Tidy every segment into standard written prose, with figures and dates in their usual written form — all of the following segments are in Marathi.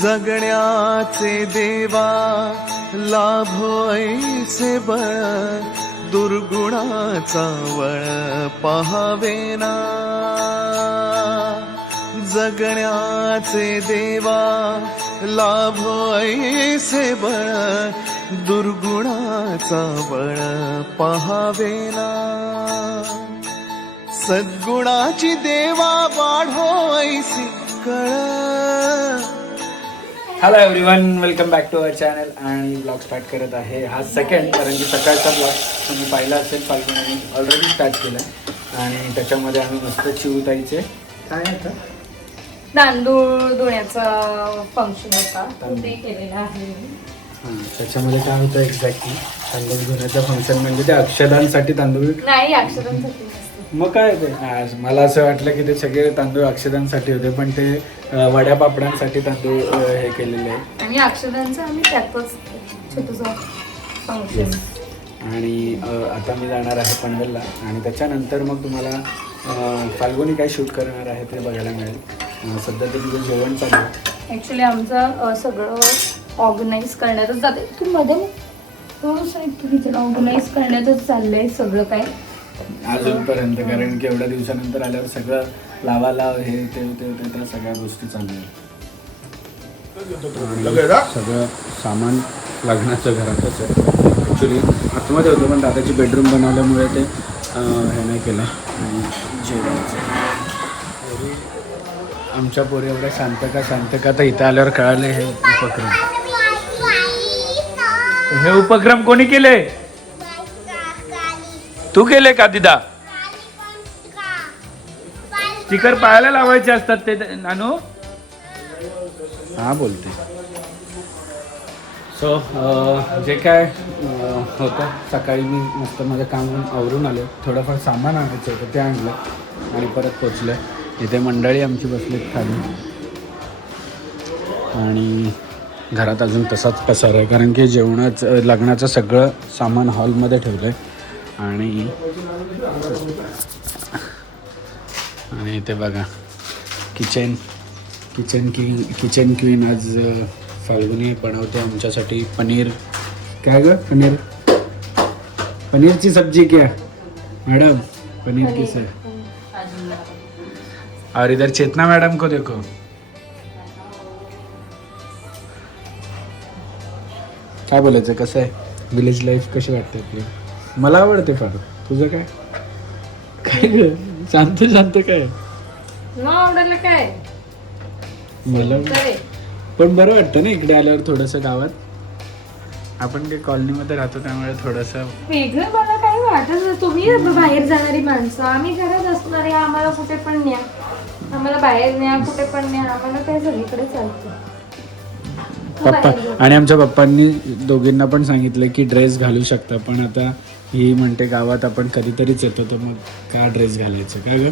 जगण्याचे देवा लाभो ऐसे बळ, दुर्गुणाचा वळ पहावेना. जगण्याचे देवा लाभो ऐसे बळ, दुर्गुणाचा बळ पहावेना. सद्गुणाची देवा वाढो ऐसी कळ. Hello everyone, welcome back to our channel. आणि ब्लॉग स्टार्ट करत आहे हा सेकंड, कारण की सकाळचा ब्लॉग तुम्ही पाहिला असेल. फाल्गुनी ऑलरेडी स्टार्ट केला आणि त्याच्यामध्ये आम्ही मस्त चिवताईचे काय आहे तांदूळ धुण्याचा फंक्शन होता, ते केलेला आहे. हां, त्याच्यामध्ये काय होतं एक्झॅक्टली तांदूळ धुण्याचं फंक्शन म्हणजे ते अक्षदांसाठी तांदूळ नाही, अक्षरांसाठी मग काय ते मला असं वाटलं की ते सगळे तांदूळ अक्षदांसाठी होते, पण ते वड्या पापडांसाठी तांदूळ हे केलेले आहे. आणि अक्षरांचं आम्ही त्यातच छोटंसं फंक्शन. आणि आता मी जाणार आहे पनवेलला आणि त्याच्यानंतर मग तुम्हाला फाल्गुनी काय शूट करणार आहे ते बघायला मिळेल. सध्या ते तुझं जेवण चालू आहे. ॲक्च्युली आमचं सगळं ऑर्गनाईज करण्यातच जाते की मध्ये थोडंसं ऑर्गनाईज करण्यातच चाललंय सगळं काय अजूनपर्यंत, कारण की एवढ्या दिवसानंतर आल्यावर सगळं लावालाव हे ते त्या सगळ्या गोष्टी चालू आहेत. सगळं सामान लग्नाचं घरातच आहे. ॲक्च्युली आतमध्ये होतं, पण दादाची बेडरूम बनवल्यामुळे ते हे नाही केलं. आणि जेवायचं आमच्या पोरी एवढ्या शांत का तर इथं आल्यावर कळाले हे उपक्रम कोणी केले? तू केले का दिदा? स्टिकर पायाला लावायचे असतात ते नानू. हा बोलते. सो जे काय होतं सकाळी मी मस्त माझं काम आवरून आलो. थोडंफार सामान आणायचं होतं ते आणलं आणि परत पोचलं. इथे मंडळी आमची बसलीत खाली आणि घरात अजून तसाच पसार आहे, कारण की जेवणाचं लग्नाचं सगळं सामान हॉलमध्ये ठेवलं आहे. आणि इथे बघा किचन क्वीन आज फाल्गुनी बनवते आमच्यासाठी पनीर. काय ग पनीरची सब्जी क्या मैडम? पनीर किस है? और इधर चेतना मैडम को देखो. काय बोलायचं, कसं आहे विलेज लाईफ, कशी वाटते आपली? मला आवडते फार. तुझं काय ग शांत काय? आवडायला काय मला पण बरं वाटतं ना इकडे आल्यावर थोडंसं. गावात आपण काही कॉलनीमध्ये राहतो त्यामुळे थोडंसं वेगळं मला काही वाटत नाही. तुम्ही बाहेर जाणारी माणसं, आम्ही घरात असणारे. आम्हाला कुठे पण न्या, आम्हाला बाहेर न्या, कुठे पण न्या, आम्हाला काय सगळीकडे चालतं. पप्पा आणि आमच्या पप्पांनी दोघींना पण सांगितलं की ड्रेस घालू शकता, पण आता ही म्हणते गावात आपण कधीतरीच येतो तर मग का ड्रेस घालायचं का ग?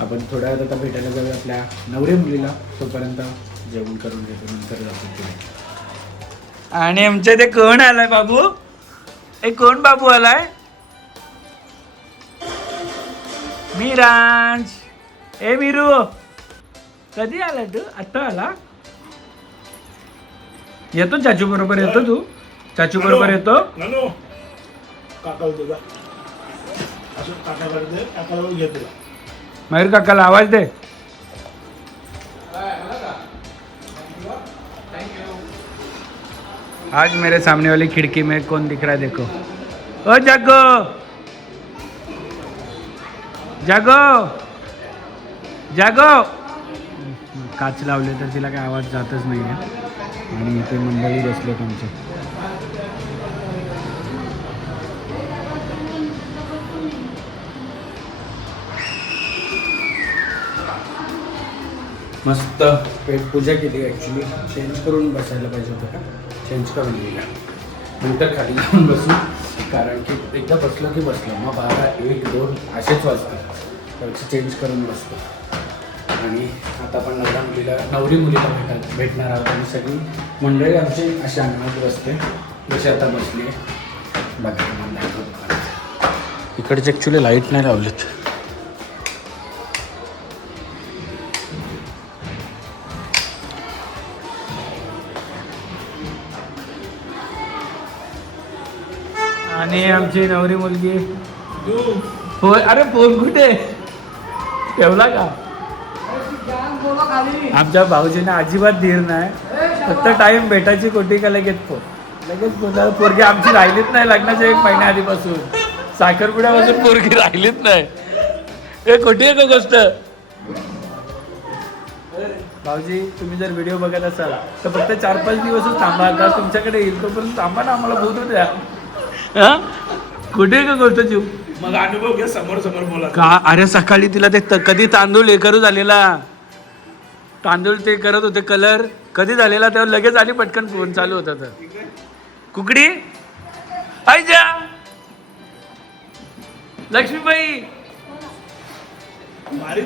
आपण थोड्या वेळात आता भेटायला जाऊया आपल्या नवरे मुलीला. तोपर्यंत जेवण करून घेतो, नंतर जातो पुढे. आणि आमच्या ते कोण आलाय बाबू? कोण बाबू आलाय? मिरांज. मिरू कधी आलाय तू? आत्ता आला? येतो चाचू बरोबर येतो तू? चाचू बरोबर येतो? मयूर काकाला आवाज दे. आज मेरे सामने वाली खिड़की में कौन दिख रहा है देखो. ओ जागो जागो जागो. काच लावले तर तिला काय आवाज जातच नाही आहे. आणि इथे मंडळी बसले तुमचे. मस्त पेट पूजा केली. ॲक्च्युली चेंज करून बसायला पाहिजे होतं का, चेंज करून दिला. नंतर खाली जाऊन बसू, कारण की एकदा बसलं की बसलं, मग 12, 1, 2 असेच वाजतात. तर चेंज करून बसतो. आणि आता आपण नवरी मुलीला भेटणार आहोत. आणि सगळी मंडळी आमची अशी अंगणात बसते जशी आता बसली आहे. बघा इकडचे ॲक्च्युली लाईट नाही लावलेत. आणि आमची नवरी मुलगी होय. अरे फोन कुठे ठेवला का? आमच्या भाऊजीने अजिबात धीर नाही, फक्त टाइम भेटायची कोटी का लगेच बोला. पोरगी आमची राहिलीच नाही लग्नाच्या 1 महिन्या आधीपासून. साखरपुड्यापासून पोरगी राहिलीच नाही. हे खोटी आहे का गोष्ट? भाऊजी तुम्ही जर व्हिडिओ बघत असाल तर फक्त 4-5 दिवसच थांबा. आता तुमच्याकडे येईल तोपर्यंत थांबा ना, आम्हाला बोलू द्या. हा कुठे आहे का गोष्ट जीव? मग अनुभव घ्या, समोर समोर बोला. का? अरे सकाळी तिला ते कधी तांदूळ हे करू झालेला, तांदूळ ते करत होते कलर कधी झालेला, तेव्हा लगेच आली पटकन फोन चालू होता. तर कुकडी आईजा लक्ष्मीबाई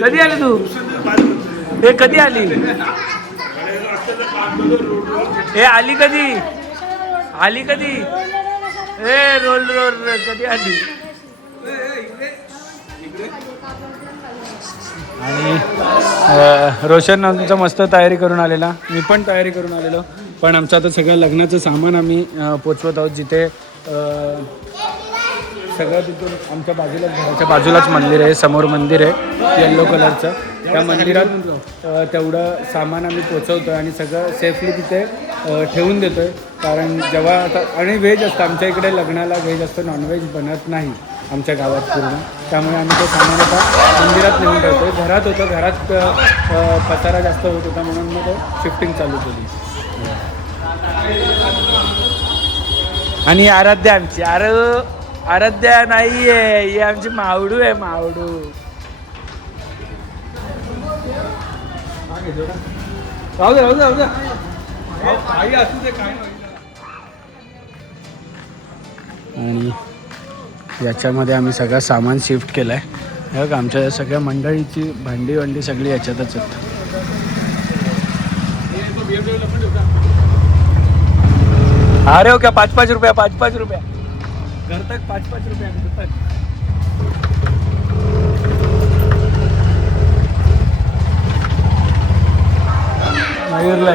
कधी आली तू? हे कधी आली? हे आली कधी? आली कधी? ए रोल रोल कधी आली? आणि रोशन आमचं मस्त तयारी करून आलेला, मी पण तयारी करून आलेलो. पण आमचं आता सगळं लग्नाचं सामान आम्ही पोचवत आहोत. जिथे सगळं तिथून आमच्या बाजूलाच, घराच्या बाजूलाच मंदिर आहे, समोर मंदिर आहे येल्लो कलरचं. त्या मंदिरात तेवढं सामान आम्ही पोचवतो आणि सगळं सेफली तिथे ठेवून देतो आहे. कारण जेव्हा आता आणि व्हेज असतं आमच्या इकडे, लग्नाला व्हेज असतं, नॉनव्हेज बनत नाही आमच्या गावात पूर्ण. त्यामुळे आम्ही तो सामान आता मंदिरात नेऊन ठेवतो. घरात होतं, घरात पसारा जास्त होत होता म्हणून मग तो शिफ्टिंग चालू केली. आणि आराध्या आमची आराध्या नाही आहे, ही आमची मावडू आहे, मावडू. राहू दे राहू दे राहू दे, काही असू दे, काय नाही. आणि याच्यामध्ये आम्ही सगळं सामान शिफ्ट केलं आहे. बघ आमच्या सगळ्या मंडळीची भांडी सगळी याच्यातच आहेत. अरे हो क्या 5-5 रुपया 5-5 रुपया घर तक 5-5 रुपया घर तक. मयूरला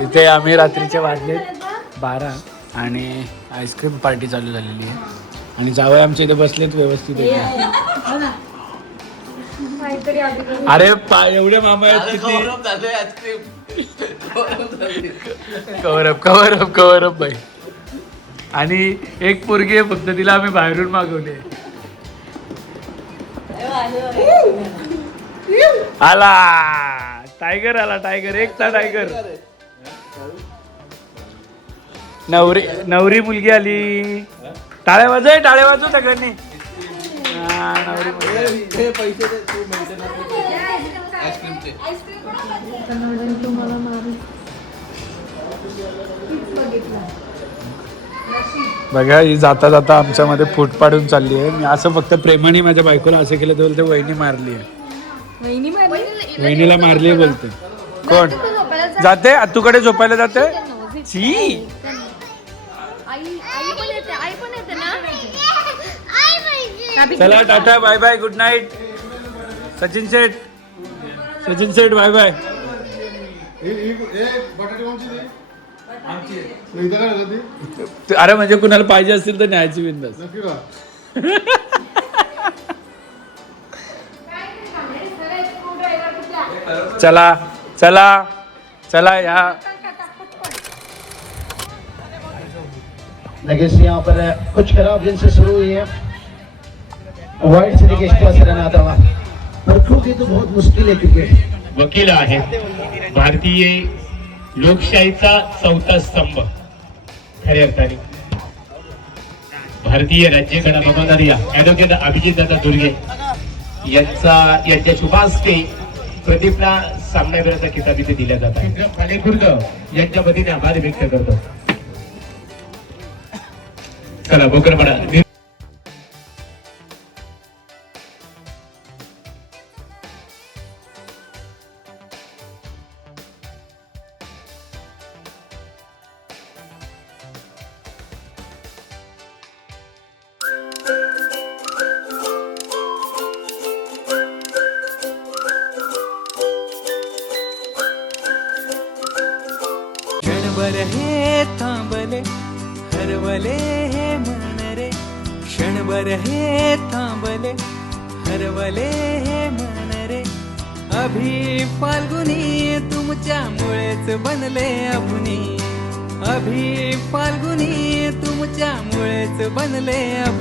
इथे आम्ही रात्रीचे वाजले 12 आणि आईस्क्रीम पार्टी चालू झालेली आहे. आणि जावई आमच्या इथे बसलेत व्यवस्थित. अरे एवढे मामा आहेत किती. कवर अप बाई. आणि एक पोरगी आहे फक्त, तिला आम्ही बाहेरून मागवले. आला टायगर, आला टायगर, एकटा टायगर. नवरी मुलगी आली. टाळ्या वाजव सगळ्यांनी. नवरी मुलगी. बघा ही जाता जाता आमच्यामध्ये फूट पाडून चालली आहे. मी असं फक्त प्रेमाने माझ्या बायकोला असं केलं तर बोलते वहिनी मारली आहे. वहिनीला मारली आहे बोलते. कोण जाते आतूकडे झोपायला जाते? छी. चला tata bye bye, good night. Sachin Seth bye bye. अरे म्हणजे कुणाला पाहिजे असतील तर न्यायची बिंदास. चला चला चला या. लेकिन यहाँ पर कुछ खराब दिन से शुरू हुई है. वाइट सिटी के स्टॉस रन आता हुआ पर क्योंकि तो बहुत मुश्किल है क्रिकेट. वकील आहे भारतीय लोकशाहीचा चौथा स्तंभ खऱ्या अर्थाने. भारतीय राज्यघटना बनवणारी ॲडव्होकेट अभिजितदादा दुर्गे यांच्या शुभास्ते प्रदीपला सामन्याविरुद्ध किताब इथे दिला जात आहे. कालेखुर्द यांच्या वतीने आभार व्यक्त करतो. चला बोकरपाडा क्षणभर हे थांबले हरवले हे मन रे क्षणभर हे थांबले हरवले हे मन रे अभि फाल्गुनी तुमच्यामुळेच बनले अभुनी अभि फाल्गुनी तुमच्यामुळेच बनले अभुनी